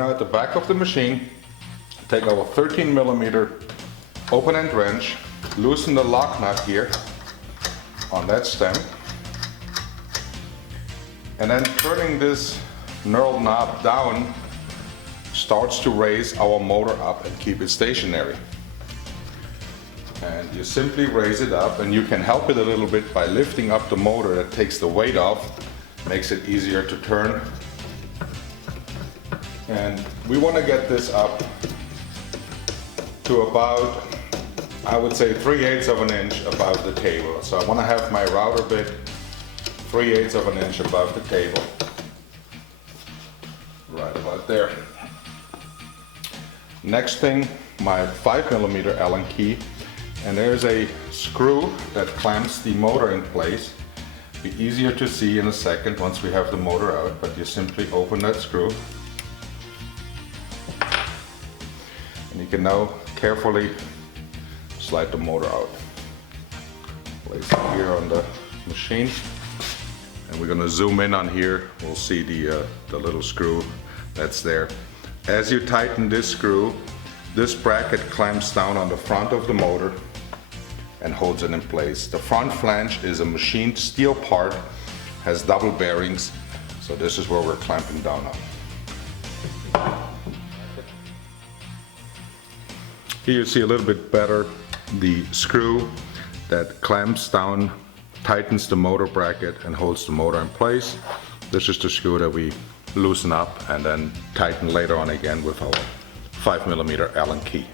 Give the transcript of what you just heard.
now at the back of the machine, take our 13 millimeter open end wrench, loosen the lock nut here on that stem, and then turning this knurled knob down starts to raise our motor up and keep it stationary. And you simply raise it up, and you can help it a little bit by lifting up the motor. That takes the weight off, makes it easier to turn. And we want to get this up to about, I would say, 3/8 of an inch above the table. So I want to have my router bit 3/8 of an inch above the table, right about there. Next thing, my 5 millimeter Allen key, and there's a screw that clamps the motor in place. Be easier to see in a second once we have the motor out, but you simply open that screw, and you can now carefully slide the motor out. Place it here on the machine, and we're going to zoom in on here. We'll see the little screw that's there. As you tighten this screw, this bracket clamps down on the front of the motor and holds it in place. The front flange is a machined steel part, has double bearings, so this is where we're clamping down on. Here you see a little bit better the screw that clamps down, tightens the motor bracket and holds the motor in place. This is the screw that we loosen up and then tighten later on again with our 5 millimeter Allen key.